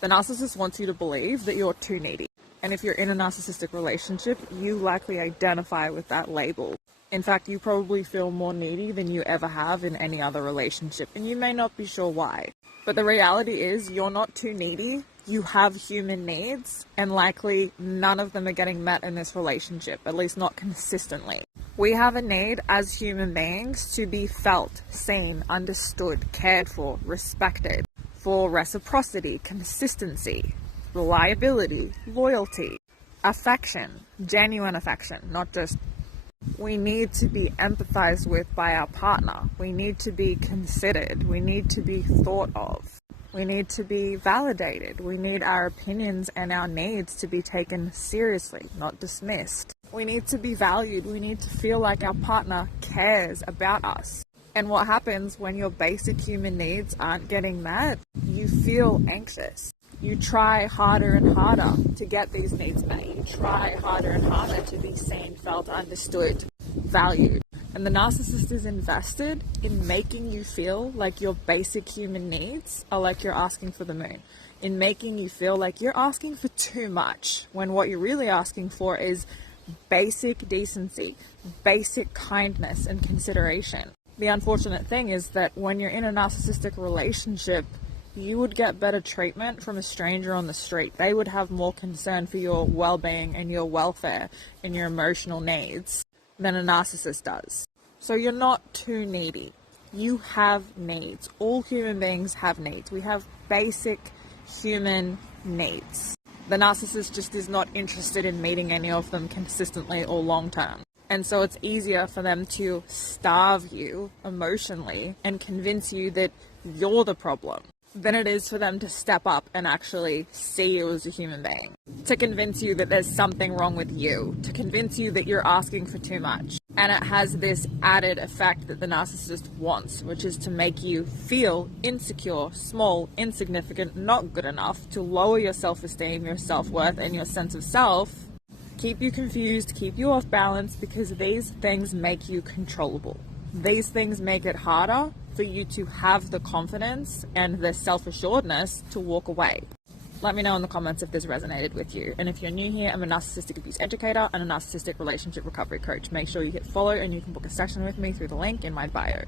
The narcissist wants you to believe that you're too needy. And if you're in a narcissistic relationship, you likely identify with that label. In fact, you probably feel more needy than you ever have in any other relationship, and you may not be sure why. But the reality is you're not too needy. You have human needs, and likely none of them are getting met in this relationship, at least not consistently. We have a need as human beings to be felt, seen, understood, cared for, respected, for reciprocity, consistency, reliability, loyalty, affection, genuine affection, not just. We need to be empathized with by our partner. We need to be considered. We need to be thought of. We need to be validated. We need our opinions and our needs to be taken seriously, not dismissed. We need to be valued. We need to feel like our partner cares about us. And what happens when your basic human needs aren't getting met? You feel anxious. You try harder and harder to get these needs met. You try harder and harder to be seen, felt, understood, valued. And the narcissist is invested in making you feel like your basic human needs are like you're asking for the moon. In making you feel like you're asking for too much, when what you're really asking for is basic decency, basic kindness and consideration. The unfortunate thing is that when you're in a narcissistic relationship, you would get better treatment from a stranger on the street. They would have more concern for your well-being and your welfare and your emotional needs than a narcissist does. So you're not too needy. You have needs. All human beings have needs. We have basic human needs. The narcissist just is not interested in meeting any of them consistently or long-term. And so it's easier for them to starve you emotionally and convince you that you're the problem than it is for them to step up and actually see you as a human being, to convince you that there's something wrong with you, to convince you that you're asking for too much. And it has this added effect that the narcissist wants, which is to make you feel insecure, small, insignificant, not good enough, to lower your self-esteem, your self-worth, and your sense of self, keep you confused, keep you off balance, because these things make you controllable. These things make it harder for you to have the confidence and the self-assuredness to walk away. Let me know in the comments if this resonated with you. And if you're new here, I'm a narcissistic abuse educator and a narcissistic relationship recovery coach. Make sure you hit follow and you can book a session with me through the link in my bio.